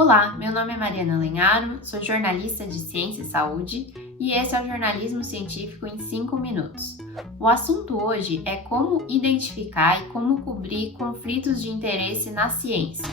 Olá, meu nome é Mariana Lenharo, sou jornalista de Ciência e Saúde e esse é o Jornalismo Científico em 5 minutos. O assunto hoje é como identificar e como cobrir conflitos de interesse na ciência.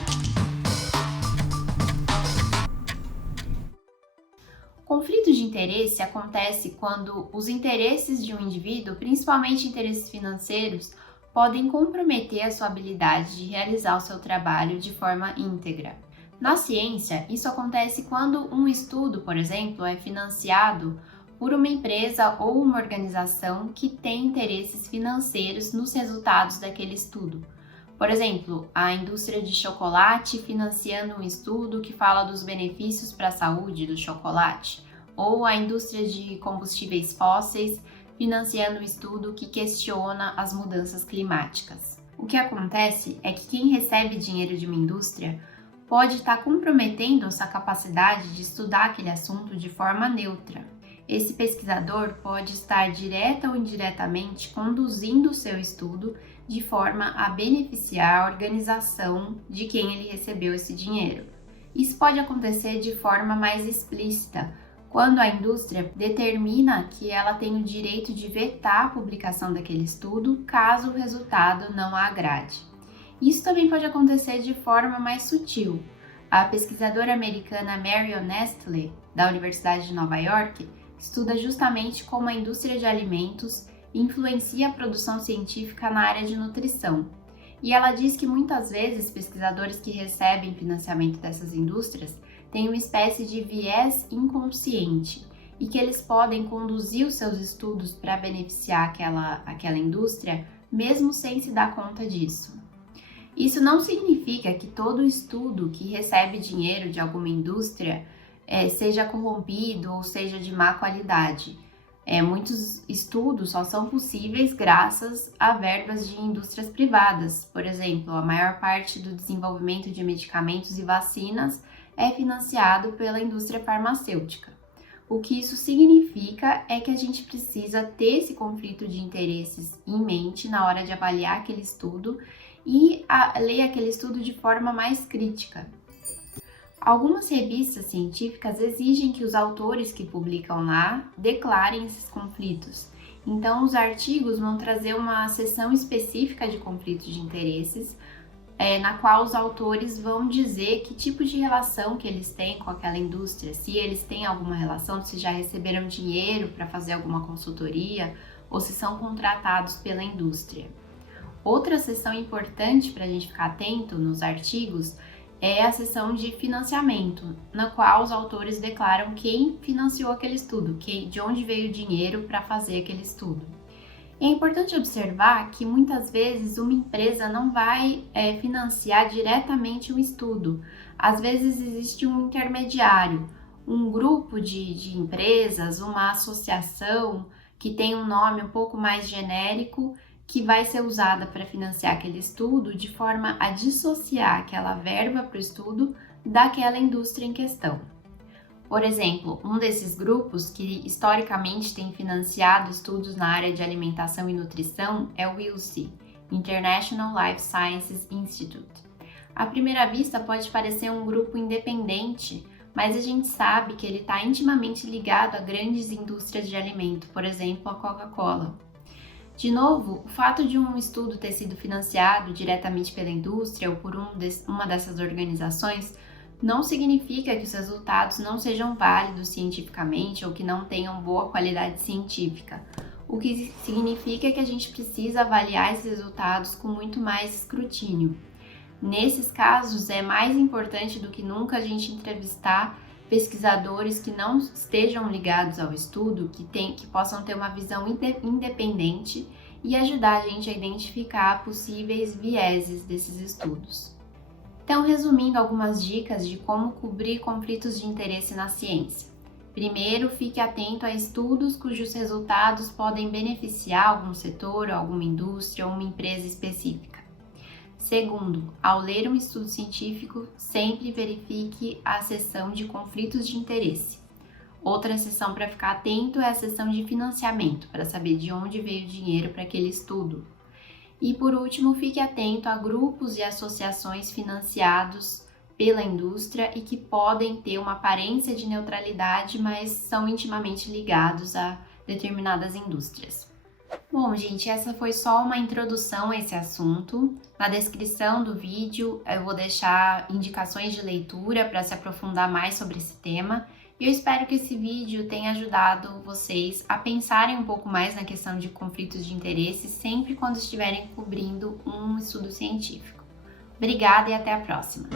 Conflito de interesse acontece quando os interesses de um indivíduo, principalmente interesses financeiros, podem comprometer a sua habilidade de realizar o seu trabalho de forma íntegra. Na ciência, isso acontece quando um estudo, por exemplo, é financiado por uma empresa ou uma organização que tem interesses financeiros nos resultados daquele estudo. Por exemplo, a indústria de chocolate financiando um estudo que fala dos benefícios para a saúde do chocolate, ou a indústria de combustíveis fósseis financiando um estudo que questiona as mudanças climáticas. O que acontece é que quem recebe dinheiro de uma indústria pode estar comprometendo sua capacidade de estudar aquele assunto de forma neutra. Esse pesquisador pode estar direta ou indiretamente conduzindo o seu estudo de forma a beneficiar a organização de quem ele recebeu esse dinheiro. Isso pode acontecer de forma mais explícita, quando a indústria determina que ela tem o direito de vetar a publicação daquele estudo caso o resultado não a agrade. Isso também pode acontecer de forma mais sutil. A pesquisadora americana Marion Nestle, da Universidade de Nova York, estuda justamente como a indústria de alimentos influencia a produção científica na área de nutrição. E ela diz que muitas vezes pesquisadores que recebem financiamento dessas indústrias têm uma espécie de viés inconsciente e que eles podem conduzir os seus estudos para beneficiar aquela indústria mesmo sem se dar conta disso. Isso não significa que todo estudo que recebe dinheiro de alguma indústria seja corrompido ou seja de má qualidade. Muitos estudos só são possíveis graças a verbas de indústrias privadas. Por exemplo, a maior parte do desenvolvimento de medicamentos e vacinas é financiado pela indústria farmacêutica. O que isso significa é que a gente precisa ter esse conflito de interesses em mente na hora de avaliar aquele estudo e ler aquele estudo de forma mais crítica. Algumas revistas científicas exigem que os autores que publicam lá declarem esses conflitos. Então, os artigos vão trazer uma seção específica de conflitos de interesses, na qual os autores vão dizer que tipo de relação que eles têm com aquela indústria, se eles têm alguma relação, se já receberam dinheiro para fazer alguma consultoria ou se são contratados pela indústria. Outra seção importante para a gente ficar atento nos artigos é a seção de financiamento, na qual os autores declaram quem financiou aquele estudo, de onde veio o dinheiro para fazer aquele estudo. É importante observar que muitas vezes uma empresa não vai financiar diretamente um estudo. Às vezes existe um intermediário, um grupo de empresas, uma associação que tem um nome um pouco mais genérico que vai ser usada para financiar aquele estudo de forma a dissociar aquela verba para o estudo daquela indústria em questão. Por exemplo, um desses grupos que historicamente tem financiado estudos na área de alimentação e nutrição é o ILSI, International Life Sciences Institute. À primeira vista pode parecer um grupo independente, mas a gente sabe que ele está intimamente ligado a grandes indústrias de alimento, por exemplo, a Coca-Cola. De novo, o fato de um estudo ter sido financiado diretamente pela indústria ou por uma dessas organizações não significa que os resultados não sejam válidos cientificamente ou que não tenham boa qualidade científica. O que significa que a gente precisa avaliar esses resultados com muito mais escrutínio. Nesses casos, é mais importante do que nunca a gente entrevistar pesquisadores que não estejam ligados ao estudo, que possam ter uma visão independente e ajudar a gente a identificar possíveis vieses desses estudos. Então, resumindo algumas dicas de como cobrir conflitos de interesse na ciência. Primeiro, fique atento a estudos cujos resultados podem beneficiar algum setor, alguma indústria ou uma empresa específica. Segundo, ao ler um estudo científico, sempre verifique a seção de conflitos de interesse. Outra seção para ficar atento é a seção de financiamento, para saber de onde veio o dinheiro para aquele estudo. E por último, fique atento a grupos e associações financiados pela indústria e que podem ter uma aparência de neutralidade, mas são intimamente ligados a determinadas indústrias. Bom, gente, essa foi só uma introdução a esse assunto. Na descrição do vídeo eu vou deixar indicações de leitura para se aprofundar mais sobre esse tema. E eu espero que esse vídeo tenha ajudado vocês a pensarem um pouco mais na questão de conflitos de interesse sempre quando estiverem cobrindo um estudo científico. Obrigada e até a próxima!